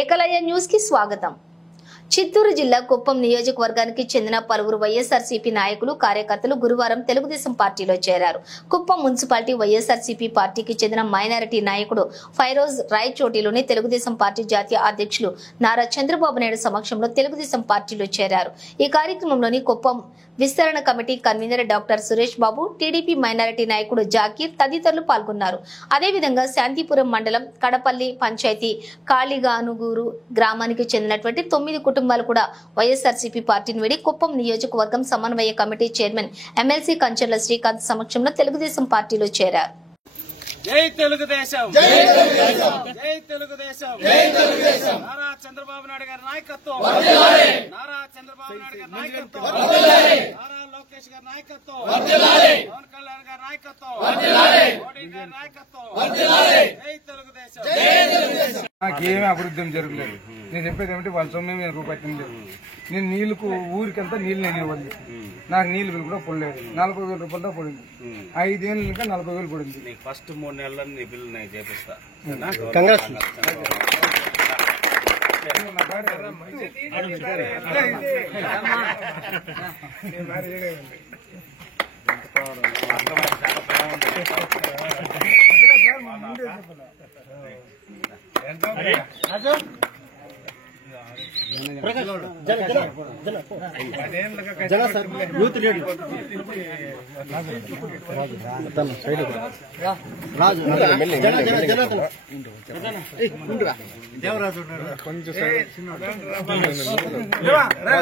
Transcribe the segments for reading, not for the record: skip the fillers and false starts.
Eklavya news కి స్వాగతం. చిత్తూరు జిల్లా కుప్పం నియోజకవర్గానికి చెందిన పలువురు వైఎస్ఆర్సీపీ నాయకులు కార్యకర్తలు గురువారం తెలుగుదేశం పార్టీలో చేరారు. కుప్పం మున్సిపాలిటీ వైఎస్ఆర్సీపీ పార్టీకి చెందిన మైనారిటీ నాయకుడు ఫైరోజ్ రాయచోటిలోని తెలుగుదేశం పార్టీ జాతీయ అధ్యక్షులు నారా చంద్రబాబు నాయుడు సమక్షంలో తెలుగుదేశం పార్టీలో చేరారు. ఈ కార్యక్రమంలోని కుప్పం విస్తరణ committee convener doctor Suresh Babu, TDP minority నాయకుడు జాకీర్ తదితరులు పాల్గొన్నారు. అదేవిధంగా శాంతిపురం మండలం కడపల్లి పంచాయతీ కాళిగానుగూరు గ్రామానికి చెందినటువంటి 9 కుటుంబాలు కూడా వైఎస్ఆర్సీపీ పార్టీని వీడి కుప్పం నియోజకవర్గం సమన్వయ committee chairman MLC Kancharla Srikanth సమక్షంలో తెలుగుదేశం పార్టీలో చేరారు. జై తెలుగుదేశం, జై తెలుగుదేశం, జై తెలుగుదేశం, జై తెలుగుదేశం. నారా చంద్రబాబు నాయుడు గారి నాయకత్వం వర్ధిల్లాలి, నారా చంద్రబాబు నాయుడు గారి నాయకత్వం వర్ధిల్లాలి, నారా లోకేష్ గారి నాయకత్వం వర్ధిల్లాలి, పవన్ కళ్యాణ్ గారి నాయకత్వం వర్ధిల్లాలి, మోడీ గారి నాయకత్వం వర్ధిల్లాలి. జై తెలుగుదేశం, జై తెలుగుదేశం. నాకేమీ అభివృద్ధి జరగలేదు. నేను చెప్పేది ఏమిటి, వాళ్ళ సొమ్మే రూపాయి తినలేదు. నేను నీళ్లకు ఊరికంతా నీళ్ళు నేను ఇవ్వాలి. నాకు నీళ్ళు బిల్లు కూడా పడలేదు. 40,000 రూపాయలతో పడింది. 5 ఏళ్ళు ఇంకా 40,000 పడింది. ఫస్ట్ 3 నెలల్లో నీ బిల్లు నేను చేపిస్తా.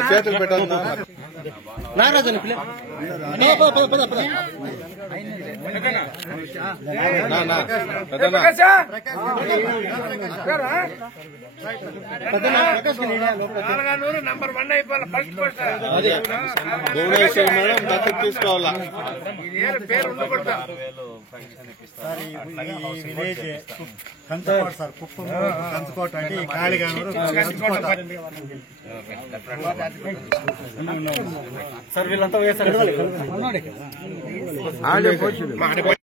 చేతులు పెట్టాలి. నంబర్ 1 అయిపోవాలి. భువనేశ్వర్ మేడం దత్తత తీసుకోవాలా. పేరు ఉండకూడదు. కంచుకోట సార్, కుప్పం కంచుకోట అంటే ఈ కాళిగానూరు సార్ వీళ్ళంతా వేసారు.